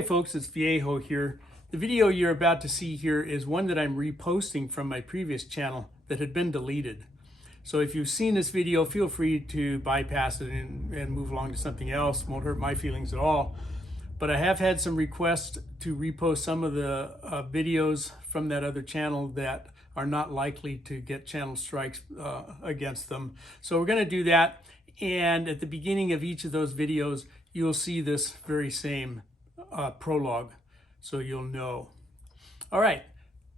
Hi folks, it's Viejo here. The video you're about to see here is one that I'm reposting from my previous channel that had been deleted. So if you've seen this video, feel free to bypass it and move along to something else. Won't hurt my feelings at all. But I have had some requests to repost some of the videos from that other channel that are not likely to get channel strikes against them. So we're going to do that. And at the beginning of each of those videos, you'll see this very same prologue, so you'll know. All right,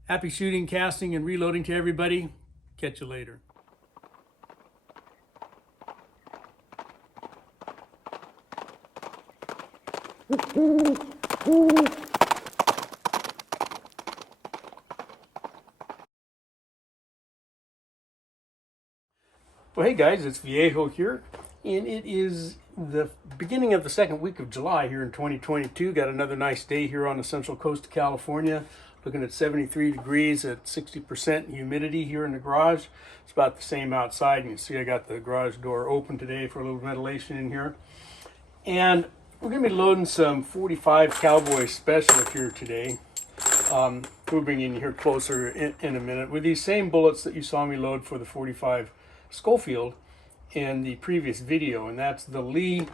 happy shooting, casting, and reloading to everybody. Catch you later. Well, hey guys, it's Viejo here, and it is the beginning of the second week of July here in 2022. Got another nice day here on the central coast of California, looking at 73 degrees at 60% humidity here in the garage. It's about the same outside, and you see I got the garage door open today for a little ventilation in here. And we're going to be loading some 45 Cowboy Special here today. We'll bring in here closer in a minute with these same bullets that you saw me load for the 45 Schofield in the previous video, and that's the Lee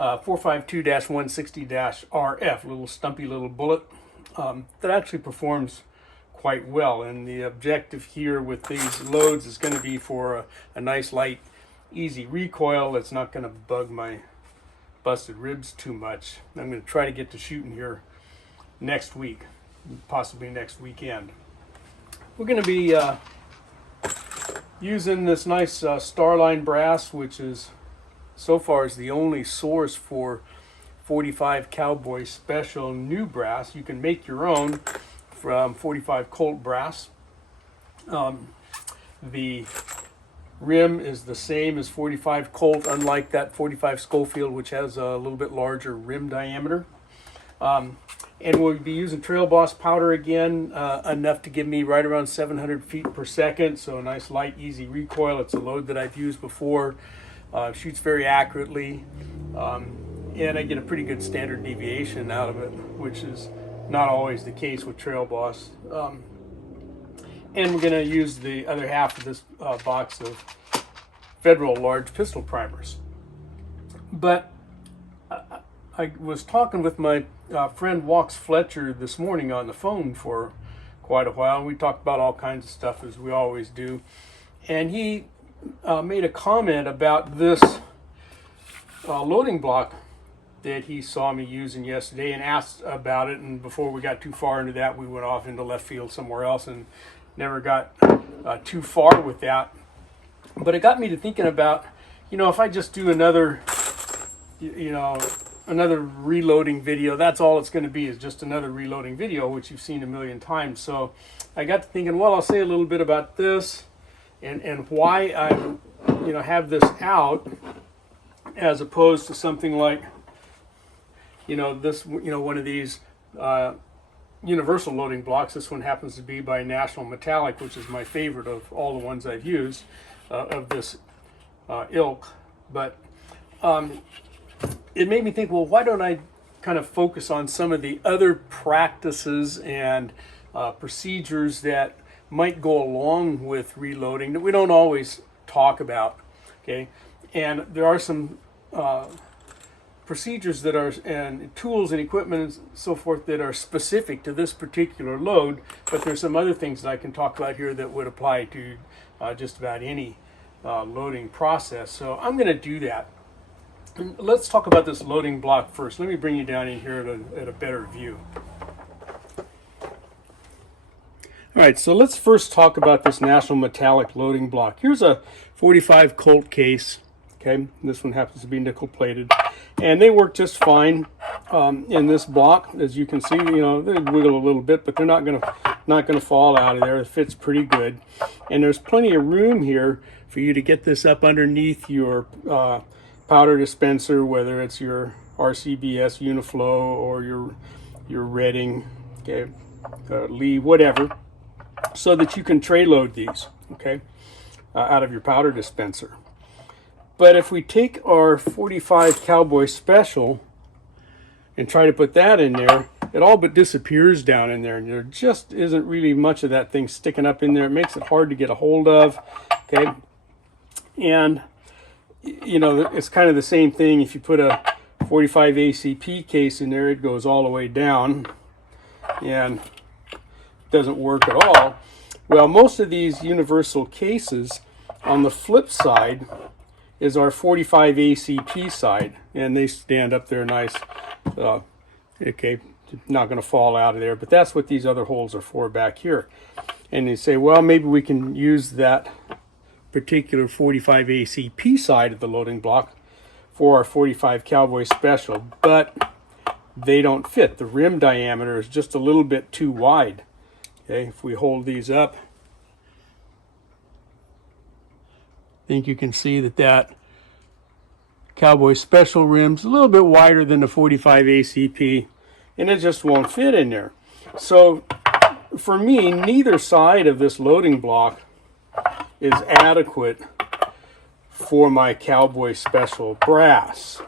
452-160-RF, little stumpy little bullet that actually performs quite well. And the objective here with these loads is going to be for a nice light easy recoil that's not going to bug my busted ribs too much. I'm going to try to get to shooting here next week, possibly next weekend. We're going to be using this nice Starline brass, which is so far is the only source for 45 Cowboy Special new brass. You can make your own from 45 Colt brass. The rim is the same as 45 Colt, unlike that 45 Schofield, which has a little bit larger rim diameter. And we'll be using Trail Boss powder again, enough to give me right around 700 feet per second. So a nice light, easy recoil. It's a load that I've used before. Shoots very accurately. And I get a pretty good standard deviation out of it, which is not always the case with Trail Boss. And we're going to use the other half of this box of Federal large pistol primers. But I was talking with my friend Walks Fletcher this morning on the phone for quite a while. We talked about all kinds of stuff, as we always do. And he made a comment about this loading block that he saw me using yesterday and asked about it. And before we got too far into that, we went off into left field somewhere else and never got too far with that. But it got me to thinking about, if I just do another, another reloading video, that's all it's going to be, is just another reloading video, which you've seen a million times. So I got to thinking, well, I'll say a little bit about this and why I have this out, as opposed to something like this, one of these universal loading blocks. This one happens to be by National Metallic, which is my favorite of all the ones I've used of this ilk. But it made me think, well, why don't I kind of focus on some of the other practices and procedures that might go along with reloading that we don't always talk about, okay? And there are some procedures that are, and tools and equipment and so forth, that are specific to this particular load, but there's some other things that I can talk about here that would apply to just about any loading process. So I'm going to do that. Let's talk about this loading block first. Let me bring you down in here at a better view. All right, so let's first talk about this National Metallic loading block. Here's a 45 Colt case. Okay, this one happens to be nickel plated, and they work just fine in this block. As you can see, they wiggle a little bit, but they're not gonna fall out of there. It fits pretty good, and there's plenty of room here for you to get this up underneath your powder dispenser, whether it's your RCBS Uniflow or your Redding, okay, Lee, whatever, so that you can tray load these, okay, out of your powder dispenser. But if we take our 45 Cowboy Special and try to put that in there, it all but disappears down in there, and there just isn't really much of that thing sticking up in there. It makes it hard to get a hold of. Okay, and you know, it's kind of the same thing if you put a 45 ACP case in there. It goes all the way down and doesn't work at all. Well, most of these universal cases, on the flip side is our 45 ACP side, and they stand up there nice. Okay, not going to fall out of there, but that's what these other holes are for back here. And you say, well, maybe we can use that particular 45 ACP side of the loading block for our 45 Cowboy Special, but they don't fit. The rim diameter is just a little bit too wide. Okay, if we hold these up, I think you can see that that Cowboy Special rim's a little bit wider than the 45 ACP, and it just won't fit in there. So for me, neither side of this loading block is adequate for my Cowboy Special brass.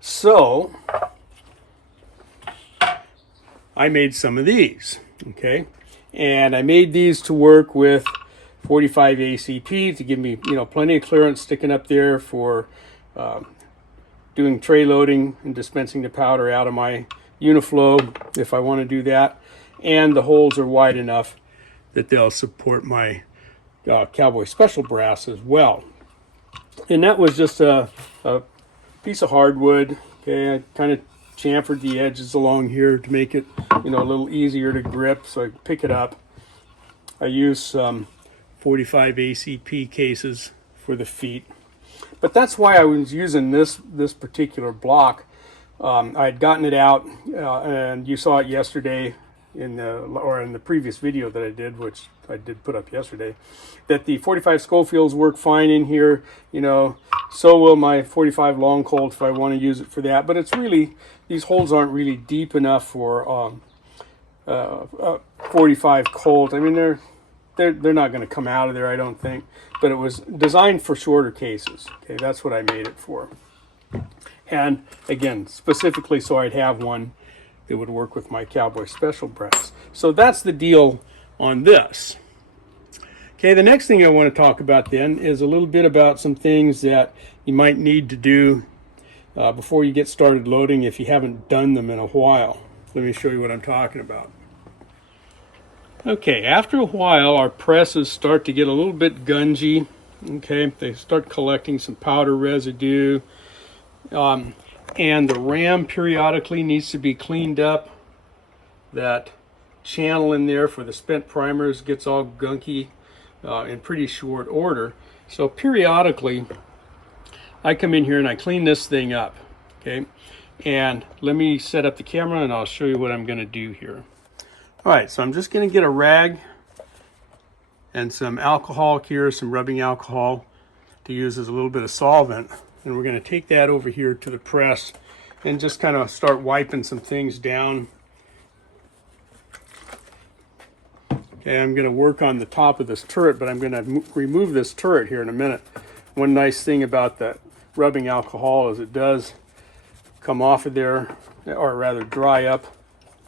So I made some of these, okay? And I made these to work with 45 ACP to give me, you know, plenty of clearance sticking up there for doing tray loading and dispensing the powder out of my Uniflow if I want to do that. And the holes are wide enough that they'll support my Cowboy Special brass as well. And that was just a piece of hardwood. Okay, I kind of chamfered the edges along here to make it, you know, a little easier to grip so I can pick it up. I used some 45 ACP cases for the feet, but that's why I was using this particular block. I had gotten it out, and you saw it yesterday in the previous video that I did, which I did put up yesterday, that the 45 Schofields work fine in here. You know, so will my 45 Long Colt if I want to use it for that. But it's really, these holes aren't really deep enough for 45 Colt. I mean, they're not going to come out of there, I don't think. But it was designed for shorter cases. Okay, that's what I made it for. And again, specifically so I'd have one that would work with my Cowboy Special brass. So that's the deal on this. Okay, the next thing I want to talk about then is a little bit about some things that you might need to do before you get started loading if you haven't done them in a while. Let me show you what I'm talking about. Okay, after a while our presses start to get a little bit gungy. Okay, they start collecting some powder residue. And the ram periodically needs to be cleaned up. That channel in there for the spent primers gets all gunky in pretty short order. So periodically I come in here and I clean this thing up. Okay, and let me set up the camera and I'll show you what I'm going to do here. All right, so I'm just going to get a rag and some alcohol here, some rubbing alcohol to use as a little bit of solvent. And we're going to take that over here to the press and just kind of start wiping some things down. Okay, I'm going to work on the top of this turret, but I'm going to remove this turret here in a minute. One nice thing about that rubbing alcohol is it does come off of there, or rather dry up,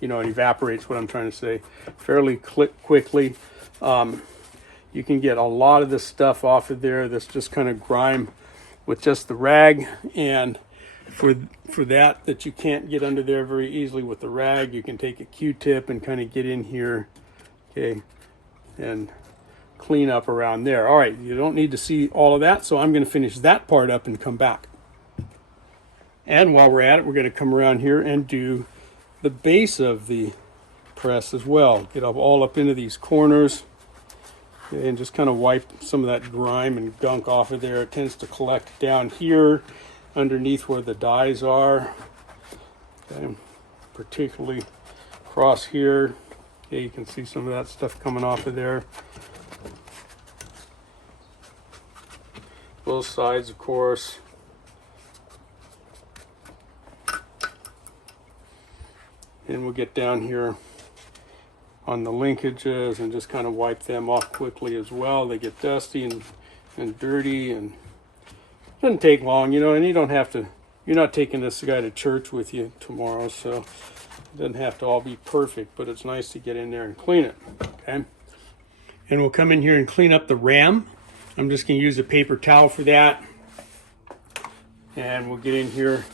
you know, it evaporates, what I'm trying to say, fairly quickly. You can get a lot of this stuff off of there, this just kind of grime with just the rag. And for that you can't get under there very easily with the rag, you can take a Q-tip and kind of get in here, okay, and clean up around there. All right, you don't need to see all of that, so I'm going to finish that part up and come back. And while we're at it, we're going to come around here and do the base of the press as well. Get all up into these corners. Okay, and just kind of wipe some of that grime and gunk off of there. It tends to collect down here underneath where the dies are. Okay, particularly across here. Okay, you can see some of that stuff coming off of there. Both sides, of course. And we'll get down here on the linkages and just kind of wipe them off quickly as well. They get dusty and dirty, and it doesn't take long, you know, and you don't have to you're not taking this guy to church with you tomorrow, so it doesn't have to all be perfect, but it's nice to get in there and clean it, okay? And we'll come in here and clean up the ram. I'm just going to use a paper towel for that. And we'll get in here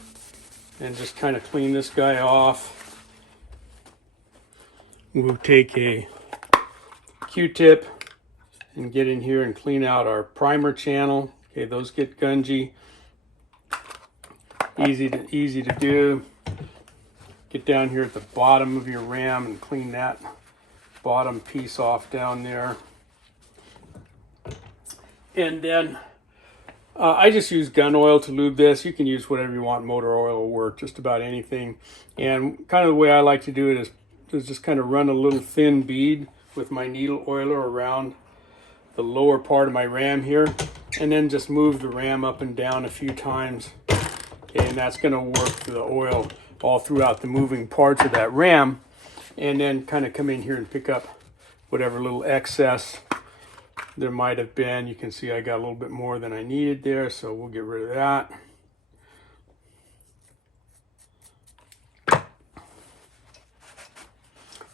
and just kind of clean this guy off. We'll take a Q-tip and get in here and clean out our primer channel. Okay, those get gungy. Easy to do. Get down here at the bottom of your ram and clean that bottom piece off down there. And then I just use gun oil to lube this. You can use whatever you want. Motor oil will work, just about anything. And kind of the way I like to do it is just kind of run a little thin bead with my needle oiler around the lower part of my ram here, and then just move the ram up and down a few times. Okay, and that's going to work the oil all throughout the moving parts of that ram, and then kind of come in here and pick up whatever little excess there might have been. You can see I got a little bit more than I needed there, so we'll get rid of that.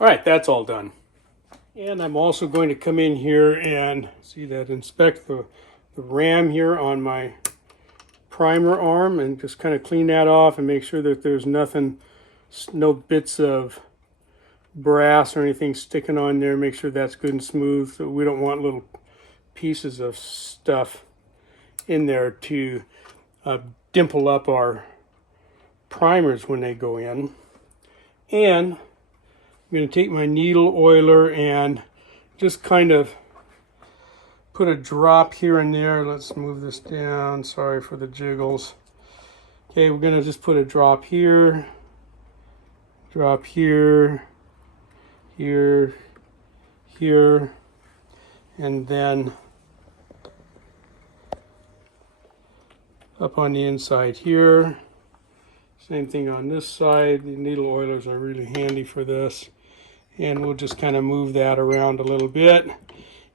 All right, that's all done. And I'm also going to come in here and see that, inspect the ram here on my primer arm, and just kind of clean that off and make sure that there's nothing, no bits of brass or anything sticking on there. Make sure that's good and smooth. So we don't want little pieces of stuff in there to dimple up our primers when they go in. And I'm going to take my needle oiler and just kind of put a drop here and there. Let's move this down. Sorry for the jiggles. Okay, we're going to just put a drop here, here, here, and then up on the inside here. Same thing on this side. The needle oilers are really handy for this. And we'll just kind of move that around a little bit.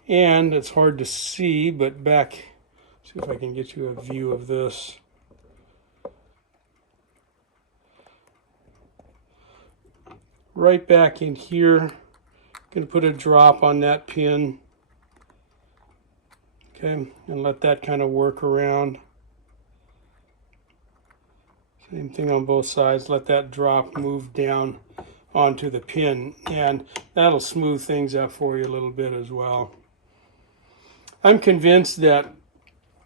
And it's hard to see, but back, see if I can get you a view of this. Right back in here, I'm going to put a drop on that pin. Okay, and let that kind of work around. Same thing on both sides. Let that drop move down onto the pin, and that'll smooth things up for you a little bit as well. I'm convinced that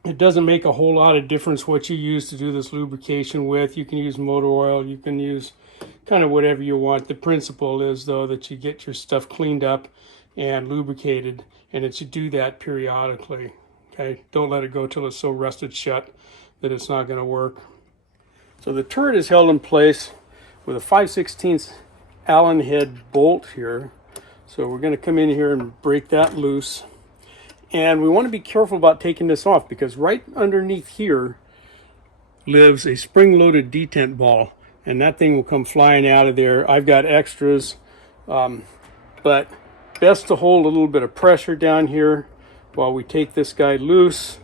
it doesn't make a whole lot of difference what you use to do this lubrication with. You can use motor oil, you can use kind of whatever you want. The principle is, though, that you get your stuff cleaned up and lubricated, and that you do that periodically. Okay, don't let it go till it's so rusted shut that it's not going to work. So the turret is held in place with a 5/16 Allen head bolt here. So we're going to come in here and break that loose. And we want to be careful about taking this off, because right underneath here lives a spring-loaded detent ball, and that thing will come flying out of there. I've got extras, but best to hold a little bit of pressure down here while we take this guy loose.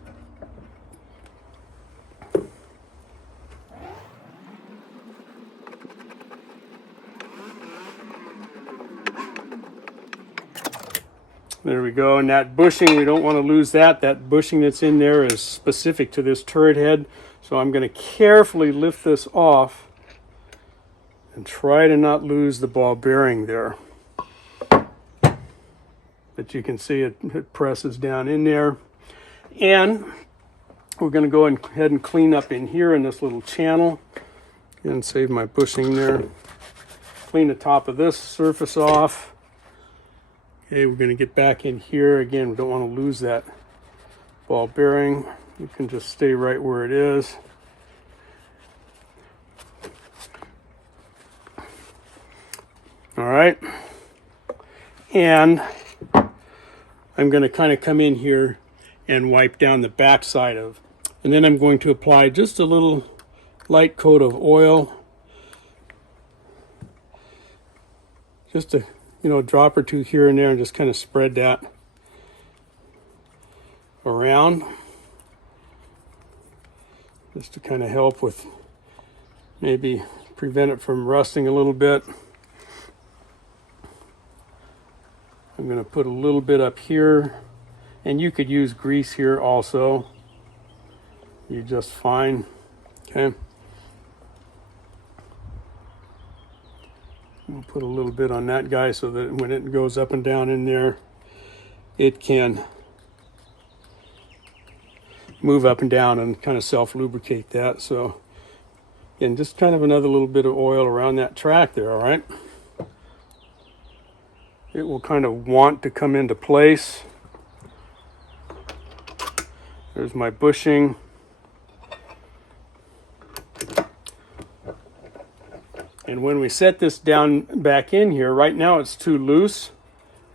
There we go. And that bushing, we don't want to lose that. That bushing that's in there is specific to this turret head. So I'm going to carefully lift this off and try to not lose the ball bearing there. But you can see it presses down in there. And we're going to go ahead and clean up in here in this little channel and save my bushing there. Clean the top of this surface off. Okay, we're going to get back in here. Again, we don't want to lose that ball bearing. You can just stay right where it is. All right. And I'm going to kind of come in here and wipe down the back side of. And then I'm going to apply just a little light coat of oil. Just a drop or two here and there, and just kind of spread that around, just to kind of help with maybe prevent it from rusting a little bit. I'm going to put a little bit up here, and you could use grease here also. You're just fine. Okay. We'll put a little bit on that guy so that when it goes up and down in there, it can move up and down and kind of self-lubricate that. So, again, just kind of another little bit of oil around that track there, all right? It will kind of want to come into place. There's my bushing. And when we set this down back in here, right now it's too loose,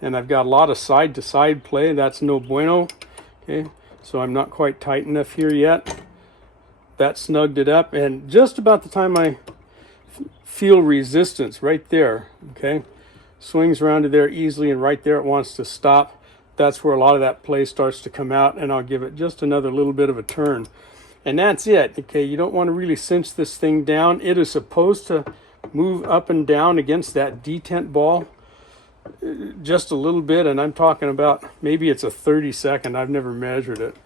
and I've got a lot of side-to-side play. That's no bueno. Okay, so I'm not quite tight enough here yet. That snugged it up, and just about the time I feel resistance right there, okay, swings around to there easily, and right there it wants to stop. That's where a lot of that play starts to come out, and I'll give it just another little bit of a turn. And that's it. Okay, you don't want to really cinch this thing down. It is supposed to move up and down against that detent ball just a little bit, and I'm talking about maybe it's a 30-second. I've never measured it,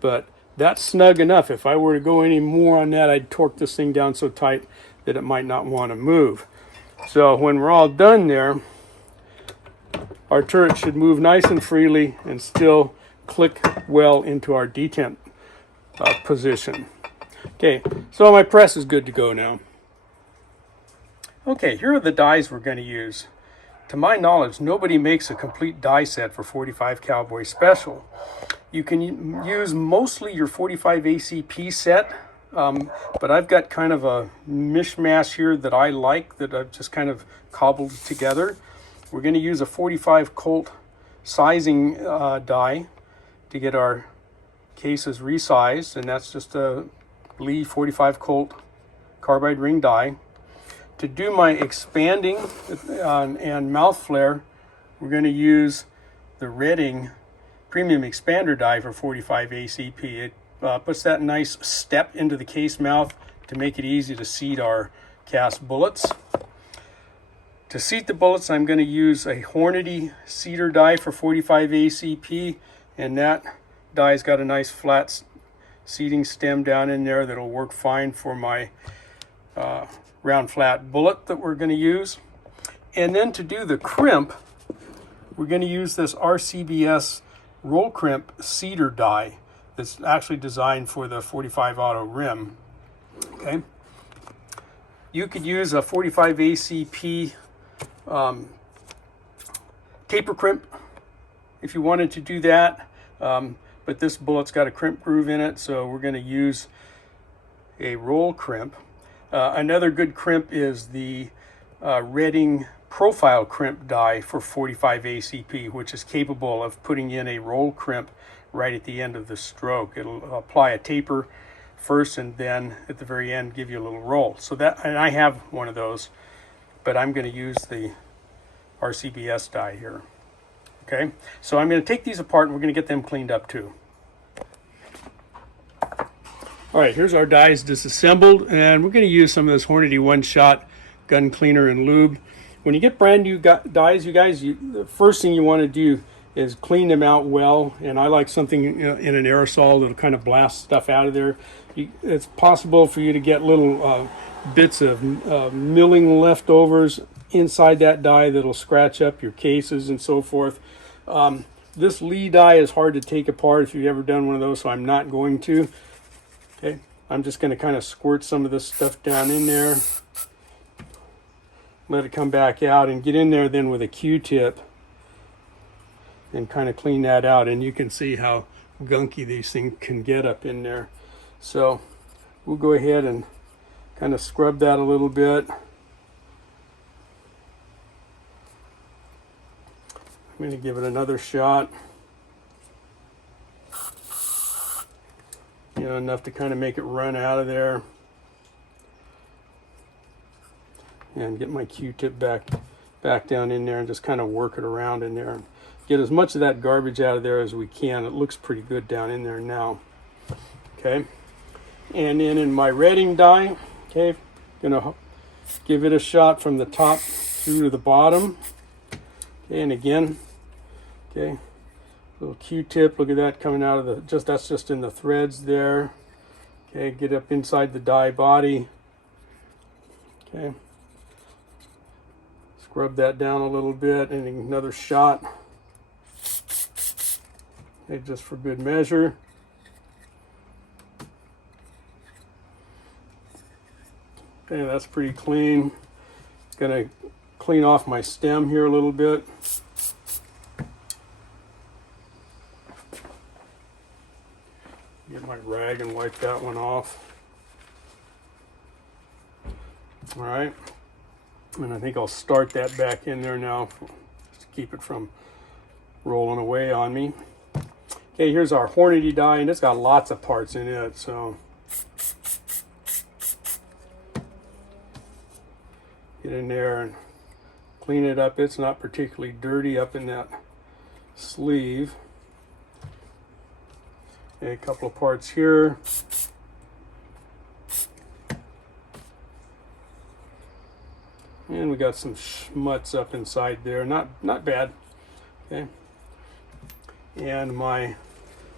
but that's snug enough. If I were to go any more on that, I'd torque this thing down so tight that it might not want to move. So when we're all done there, our turret should move nice and freely and still click well into our detent position. Okay, so my press is good to go now. Okay, here are the dies we're going to use. To my knowledge, nobody makes a complete die set for 45 Cowboy Special. You can use mostly your 45 ACP set, but I've got kind of a mishmash here that I like, that I've just kind of cobbled together. We're going to use a 45 Colt sizing die to get our cases resized, and that's just a Lee 45 Colt carbide ring die. To do my expanding and mouth flare, we're going to use the Redding Premium Expander die for 45 ACP. It puts that nice step into the case mouth to make it easy to seat our cast bullets. To seat the bullets, I'm going to use a Hornady seater die for 45 ACP, and that die's got a nice flat seating stem down in there that'll work fine for my round flat bullet that we're going to use. And then to do the crimp, we're going to use this RCBS roll crimp cedar die that's actually designed for the 45 auto rim. Okay, you could use a 45 ACP taper crimp if you wanted to do that, but this bullet's got a crimp groove in it, so we're going to use a roll crimp. Another good crimp is the Redding profile crimp die for 45 ACP, which is capable of putting in a roll crimp right at the end of the stroke. It'll apply a taper first, and then at the very end give you a little roll. So that, and I have one of those, but I'm going to use the RCBS die here. Okay, so I'm going to take these apart and we're going to get them cleaned up too. All right, here's our dies disassembled, and we're going to use some of this Hornady one-shot gun cleaner and lube. When you get brand new dies, you guys, the first thing you want to do is clean them out well, and I like something in an aerosol that'll kind of blast stuff out of there. It's possible for you to get little bits of milling leftovers inside that die that'll scratch up your cases and so forth. This Lee die is hard to take apart if you've ever done one of those, so I'm not going to. Okay, I'm just going to kind of squirt some of this stuff down in there, let it come back out, and get in there then with a Q-tip and kind of clean that out. And you can see how gunky these things can get up in there. So we'll go ahead and kind of scrub that a little bit. I'm going to give it another shot. You know, enough to kind of make it run out of there. And get my Q-tip back down in there and just kind of work it around in there. And get as much of that garbage out of there as we can. It looks pretty good down in there now. Okay. And then in my Redding die, okay, Gonna give it a shot from the top through to the bottom. Okay, and again, okay, little Q-tip. Look at that coming out of the that's just in the threads there. Okay, get up inside the die body. Okay, scrub that down a little bit, and another shot. Okay, just for good measure. Okay, that's pretty clean. Gonna clean off my stem here a little bit. Get my rag and wipe that one off. All right, and I think I'll start that back in there now just to keep it from rolling away on me. Okay, here's our Hornady die, and it's got lots of parts in it, so get in there and clean it up. It's not particularly dirty up in that sleeve. Okay, a couple of parts here. And we got some schmutz up inside there. Not bad. Okay. And my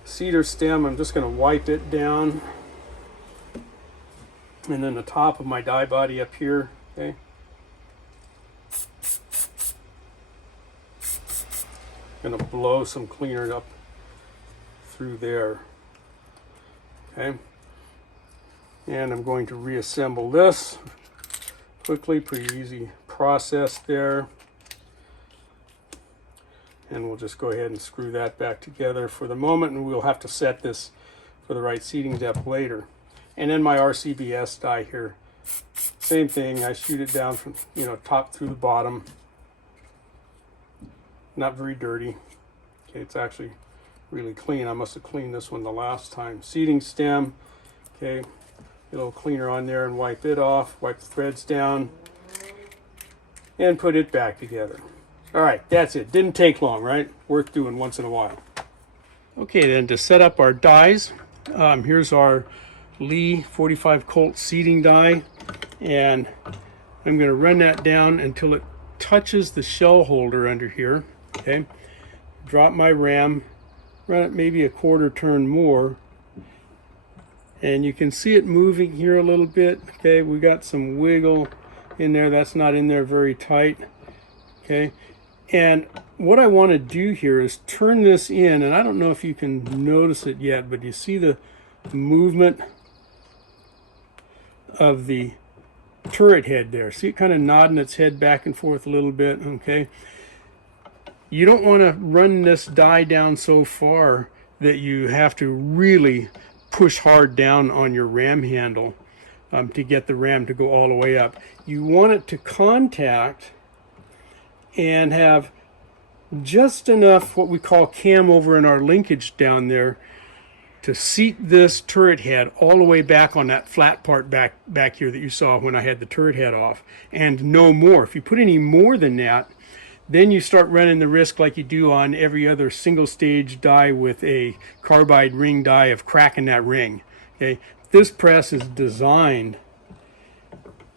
cedar stem, I'm just going to wipe it down. And then the top of my die body up here. Okay. Going to blow some cleaner up through there. Okay. And I'm going to reassemble this quickly. Pretty easy process there. And we'll just go ahead and screw that back together for the moment, and we'll have to set this for the right seating depth later. And then my RCBS die here, same thing. I shoot it down from, top through the bottom. Not very dirty. Okay, it's actually really clean. I must have cleaned this one the last time. Seating stem, okay, get a little cleaner on there and wipe it off, wipe the threads down, and put it back together. All right, that's it. Didn't take long, right? Worth doing once in a while. Okay, then to set up our dies, here's our Lee 45 Colt seating die, and I'm going to run that down until it touches the shell holder under here. Okay, drop my ram, run it maybe a quarter turn more, and you can see it moving here a little bit. Okay, we got some wiggle in there. That's not in there very tight. Okay, and what I want to do here is turn this in, and I don't know if you can notice it yet, but you see the movement of the turret head there. See it kind of nodding its head back and forth a little bit. Okay, you don't want to run this die down so far that you have to really push hard down on your ram handle to get the ram to go all the way up. You want it to contact and have just enough what we call cam over in our linkage down there to seat this turret head all the way back on that flat part back here that you saw when I had the turret head off, and no more. If you put any more than that, then you start running the risk, like you do on every other single stage die with a carbide ring die, of cracking that ring. Okay, this press is designed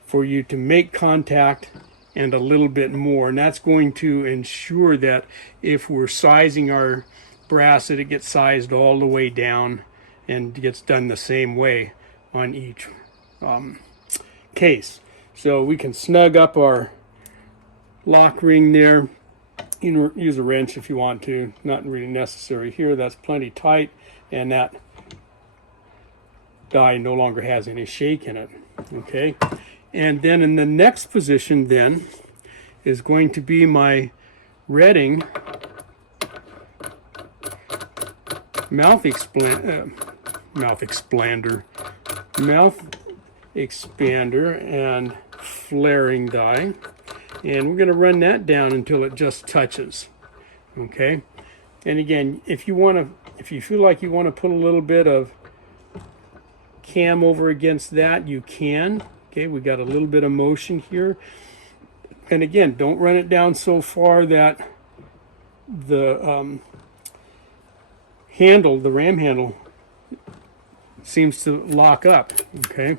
for you to make contact and a little bit more, and that's going to ensure that if we're sizing our brass, that it gets sized all the way down and gets done the same way on each case. So we can snug up our lock ring there. You can use a wrench if you want to, not really necessary here. That's plenty tight, and that die no longer has any shake in it. Okay, and then in the next position then is going to be my Redding mouth expander and flaring die, and we're going to run that down until it just touches. Okay, and again, if you feel like you want to put a little bit of cam over against that, you can. Okay, we got a little bit of motion here, and again, don't run it down so far that the handle, the ram handle, seems to lock up. Okay,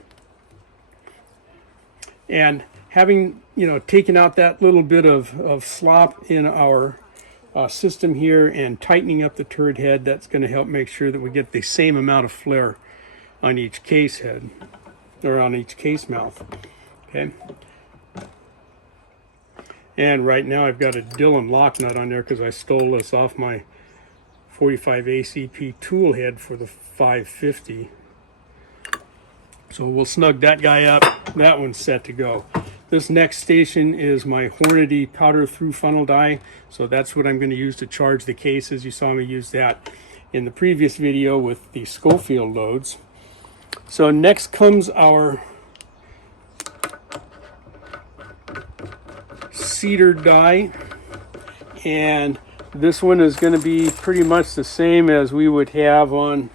And having, taken out that little bit of slop in our system here and tightening up the turret head, that's going to help make sure that we get the same amount of flare on each case head, or on each case mouth. Okay. And right now I've got a Dillon lock nut on there because I stole this off my 45 ACP tool head for the 550. So we'll snug that guy up. That one's set to go. This next station is my Hornady powder through funnel die. So that's what I'm going to use to charge the cases. You saw me use that in the previous video with the Schofield loads. So next comes our cedar die. And this one is going to be pretty much the same as we would have on,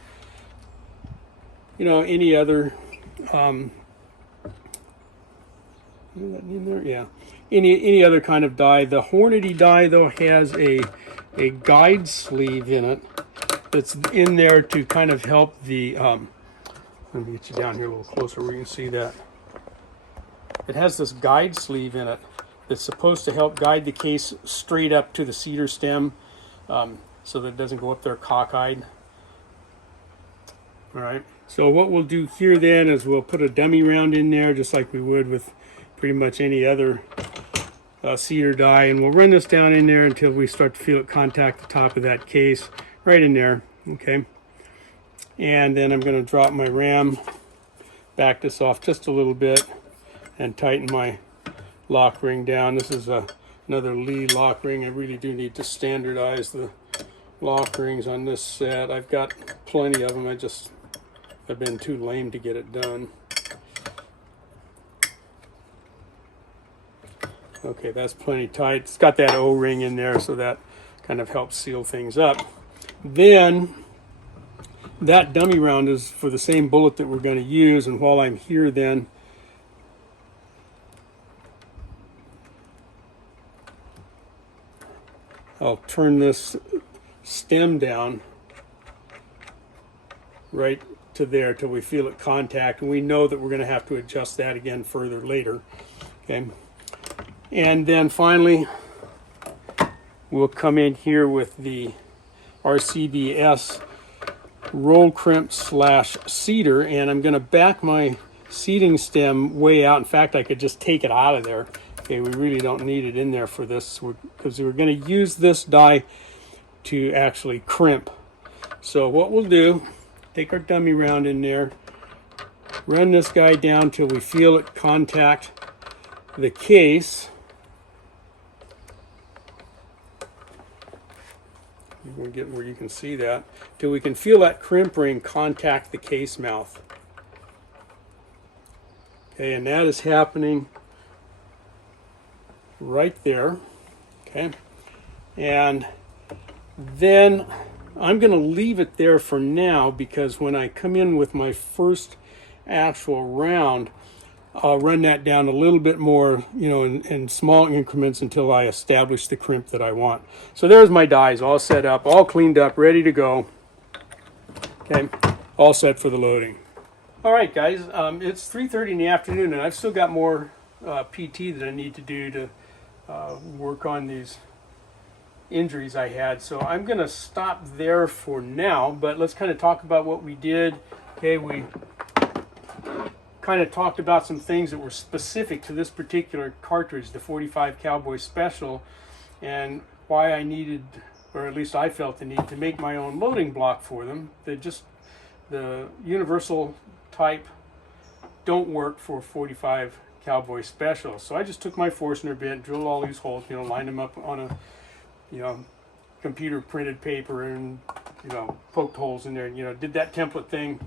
any other any other kind of die. The Hornady die, though, has a guide sleeve in it that's in there to kind of help the let me get you down here a little closer where you can see that. It has this guide sleeve in it that's supposed to help guide the case straight up to the cedar stem, so that it doesn't go up there cockeyed. All right, so what we'll do here then is we'll put a dummy round in there just like we would with pretty much any other cedar die, and we'll run this down in there until we start to feel it contact the top of that case, right in there. Okay, and then I'm going to drop my ram, back this off just a little bit, and tighten my lock ring down. This is another Lee lock ring. I really do need to standardize the lock rings on this set. I've got plenty of them. I've been too lame to get it done. Okay, that's plenty tight. It's got that O-ring in there, so that kind of helps seal things up. Then that dummy round is for the same bullet that we're going to use, and while I'm here then, I'll turn this stem down right to there till we feel it contact, and we know that we're going to have to adjust that again further later. Okay, and then finally we'll come in here with the RCBS roll crimp / cedar, and I'm going to back my seating stem way out. In fact, I could just take it out of there. Okay, we really don't need it in there for this because we're going to use this die to actually crimp. So what we'll do, take our dummy round in there, run this guy down till we feel it contact the case. We'll get where you can see that, till we can feel that crimp ring contact the case mouth. Okay, and that is happening right there. Okay, and then I'm going to leave it there for now, because when I come in with my first actual round, I'll run that down a little bit more, in small increments until I establish the crimp that I want. So there's my dies all set up, all cleaned up, ready to go. Okay, all set for the loading. All right, guys, it's 3:30 in the afternoon, and I've still got more PT that I need to do to work on these injuries I had. So I'm going to stop there for now, but let's kind of talk about what we did. Okay, we kind of talked about some things that were specific to this particular cartridge, the 45 Cowboy Special, and why I needed, or at least I felt the need to make my own loading block for them. The universal type don't work for 45 Cowboy Special. So I just took my Forstner bit, drilled all these holes, lined them up on a computer printed paper, and poked holes in there, and did that template thing.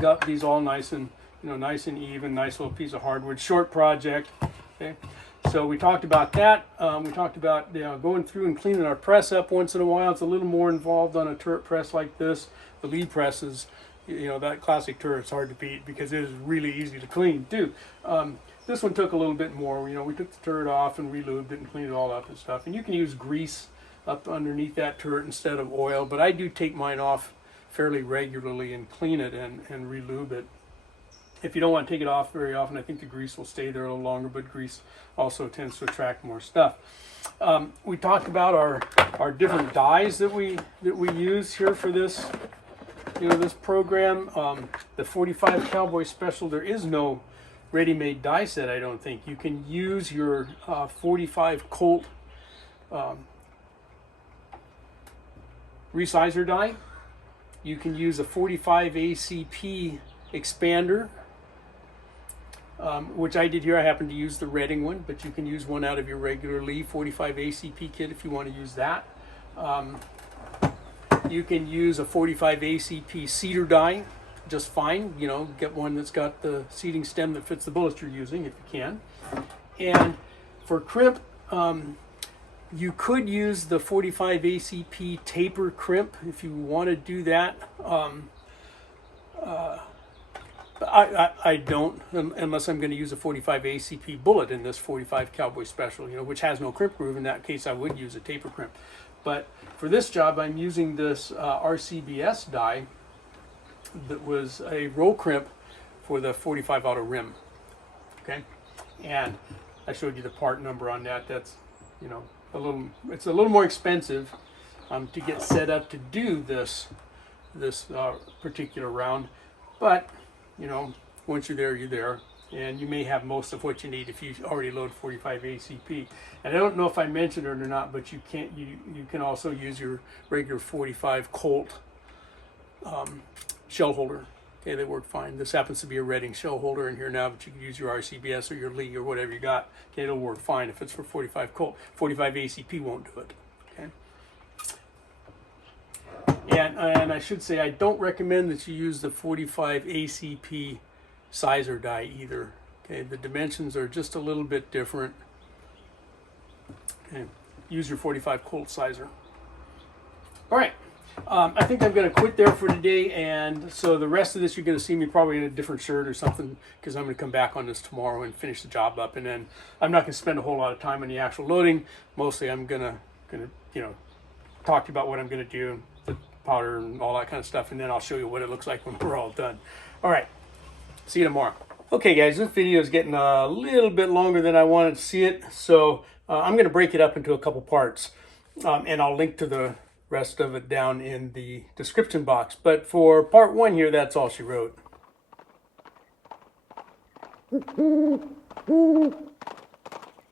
Got these all nice and nice and even, nice little piece of hardwood. Short project. Okay, so we talked about that. We talked about going through and cleaning our press up once in a while. It's a little more involved on a turret press like this. The lead presses, that classic turret's hard to beat because it is really easy to clean too. This one took a little bit more. We took the turret off and relubed it and cleaned it all up and stuff. And you can use grease up underneath that turret instead of oil, but I do take mine off fairly regularly and clean it and relube it. If you don't want to take it off very often, I think the grease will stay there a little longer, but grease also tends to attract more stuff. We talked about our different dies that we use here for this, this program. The 45 Cowboy Special, there is no ready-made die set, I don't think. You can use your 45 Colt resizer die. You can use a 45 ACP expander, which I did here. I happen to use the Redding one, but you can use one out of your regular Lee 45 ACP kit if you want to use that. You can use a 45 ACP cedar die just fine. Get one that's got the seating stem that fits the bullets you're using if you can. And for crimp, you could use the 45 ACP taper crimp if you want to do that. I don't, unless I'm going to use a 45 ACP bullet in this 45 Cowboy Special, which has no crimp groove. In that case, I would use a taper crimp. But for this job, I'm using this RCBS die that was a roll crimp for the 45 auto rim. Okay, and I showed you the part number on that. That's it's a little more expensive to get set up to do this particular round, but once you're there, and you may have most of what you need if you already load 45 ACP. And I don't know if I mentioned it or not, but you can also use your regular 45 Colt shell holder. Okay, they work fine. This happens to be a Redding shell holder in here now, but you can use your RCBS or your Lee or whatever you got. Okay, it'll work fine if it's for 45 Colt. 45 ACP won't do it. Okay. And I should say, I don't recommend that you use the 45 ACP sizer die either. Okay, the dimensions are just a little bit different. Okay, use your 45 Colt sizer. All right. I think I'm going to quit there for today, and so the rest of this you're going to see me probably in a different shirt or something, because I'm going to come back on this tomorrow and finish the job up, and then I'm not going to spend a whole lot of time on the actual loading. Mostly I'm going to talk to you about what I'm going to do, the powder and all that kind of stuff, and then I'll show you what it looks like when we're all done. All right, see you tomorrow. Okay guys, this video is getting a little bit longer than I wanted to see it, so I'm going to break it up into a couple parts, and I'll link to the rest of it down in the description box. But for part one here, that's all she wrote.